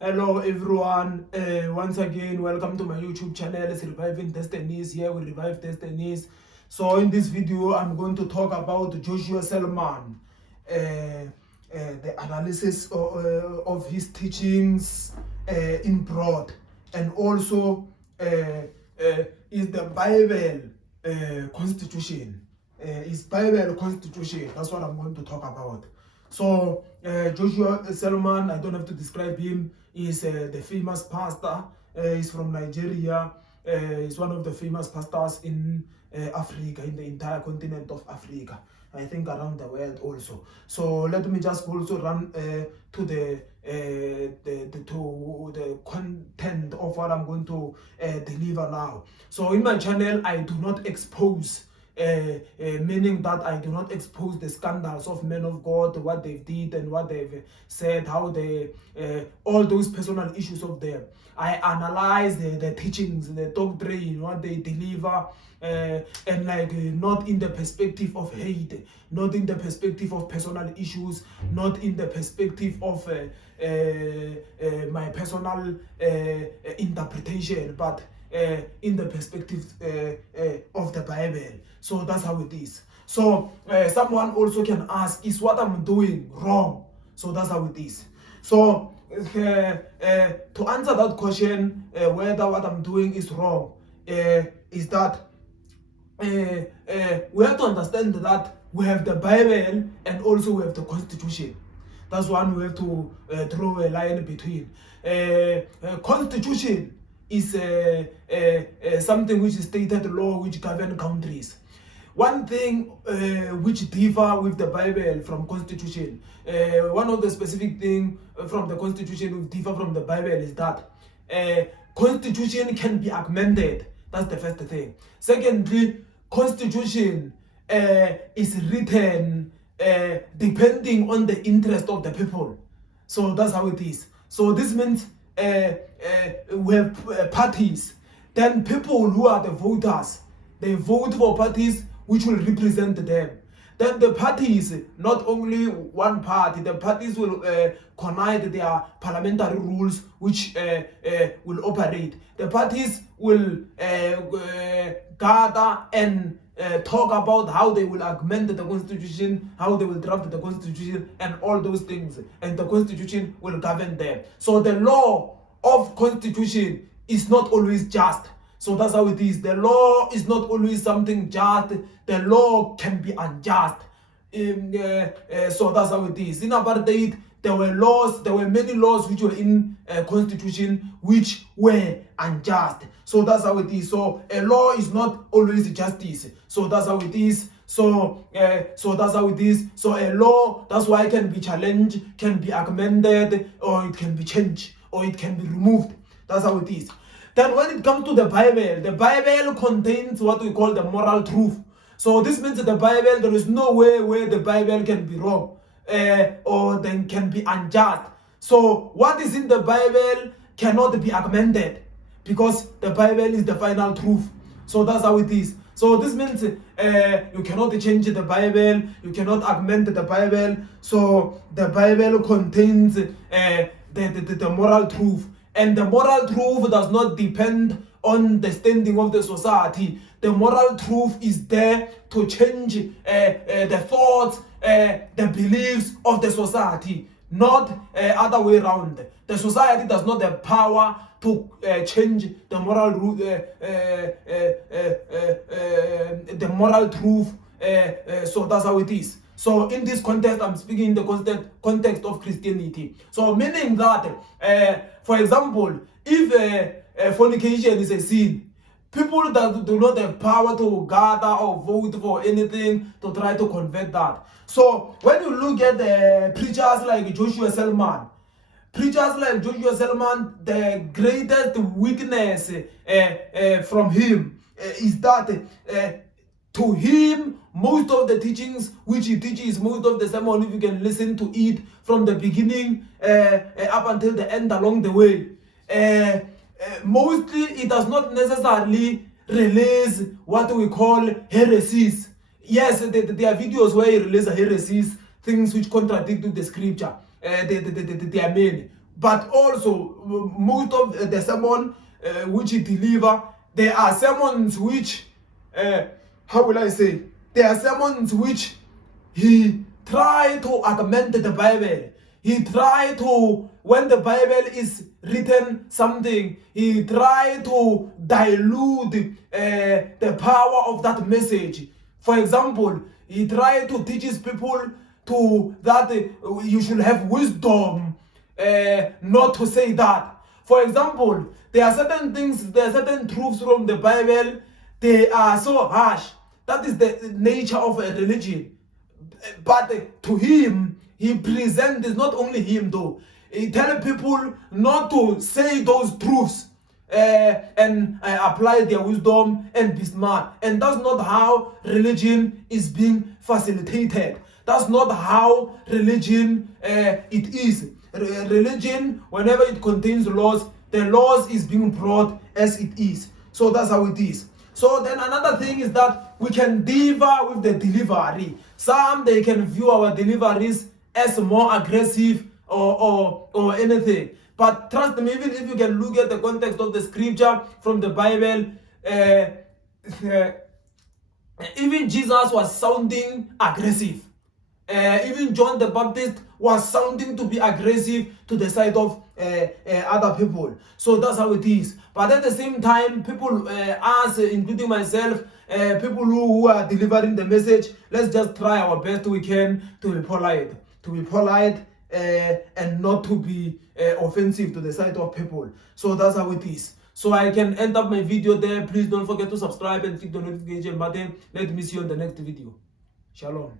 Hello everyone, once again welcome to my YouTube channel. It's Reviving Destinies. Here we revive destinies. So in this video I'm going to talk about Joshua Selman, the analysis of his teachings in broad, and also is the Bible constitution. Is Bible constitution. That's what I'm going to talk about. So Joshua Selman, I don't have to describe him. He's the famous pastor. He's from Nigeria. He's one of the famous pastors in Africa, in the entire continent of Africa. I think around the world also. So let me just also run to the content of what I'm going to deliver now. So in my channel, I do not expose. Meaning that I do not expose the scandals of men of God, what they did and what they've said, how they, all those personal issues of them. I analyze the teachings, the doctrine, what they deliver, and not in the perspective of hate, not in the perspective of personal issues, not in the perspective of my personal interpretation, but in the perspective of the Bible. So that's how it is. So someone also can ask, is what I'm doing wrong? So that's how it is. So to answer that question, whether what I'm doing is wrong, is that we have to understand that we have the Bible and also we have the Constitution. That's one we have to draw a line between. Constitution is something which is stated law which govern countries. One thing which differ with the Bible from Constitution, one of the specific thing from the Constitution which differ from the Bible is that Constitution can be amended. That's the first thing. Secondly, Constitution is written depending on the interest of the people. So that's how it is. So this means we have parties. Then people who are the voters, they vote for parties which will represent them. Then the parties, not only one party, the parties will connive their parliamentary rules which will operate. The parties will gather and talk about how they will amend the constitution, how they will draft the constitution, and all those things. And the constitution will govern them. So the law of constitution is not always just. So that's how it is. The law is not always something just. The law can be unjust. So that's how it is. In apartheid, there were laws, there were many laws which were in constitution which were unjust. So that's how it is. So a law is not always justice. So that's how it is. So that's how it is. So a law, that's why it can be challenged, can be amended, or it can be changed, or it can be removed. That's how it is. Then when it comes to the Bible contains what we call the moral truth. So this means that the Bible, there is no way where the Bible can be wrong or then can be unjust. So what is in the Bible cannot be amended because the Bible is the final truth. So that's how it is. So this means you cannot change the Bible, you cannot amend the Bible. So the Bible contains the moral truth. And the moral truth does not depend on the standing of the society. The moral truth is there to change the thoughts, the beliefs of the society, not other way around. The society does not have power to change the moral truth. So that's how it is. So in this context, I'm speaking in the context of Christianity. So meaning that, for example, if fornication is a sin, people that do not have power to gather or vote for anything to try to convert that. So when you look at the preachers like Joshua Selman, the greatest weakness from him is that to him, most of the teachings which he teaches, most of the sermon, if you can listen to it from the beginning up until the end along the way, mostly it does not necessarily release what we call heresies. Yes, there are videos where he releases heresies, things which contradict the scripture. There are many. but also most of the sermon which he deliver, there are sermons which, how will I say, there are sermons which he try to augment the Bible. He try to, when the Bible is written something, he try to dilute the power of that message. For example, he try to teach his people to that you should have wisdom not to say that. For example, there are certain things, there are certain truths from the Bible, they are so harsh. That is the nature of a religion. But to him, he presents, not only him though, he tells people not to say those truths and apply their wisdom and be smart. And that's not how religion is being facilitated. That's not how religion it is. Religion, whenever it contains laws, the laws is being brought as it is. So that's how it is. So then another thing is that we can differ with the delivery. Some, they can view our deliveries as more aggressive or anything. But trust me, even if you can look at the context of the scripture from the Bible, even Jesus was sounding aggressive. Even John the Baptist was sounding to be aggressive to the side of other people. So that's how it is. But at the same time, people, us, including myself, people who are delivering the message, let's just try our best we can to be polite. And not to be offensive to the side of people. So that's how it is. So I can end up my video there. Please don't forget to subscribe and click the notification button. Let me see you on the next video. Shalom.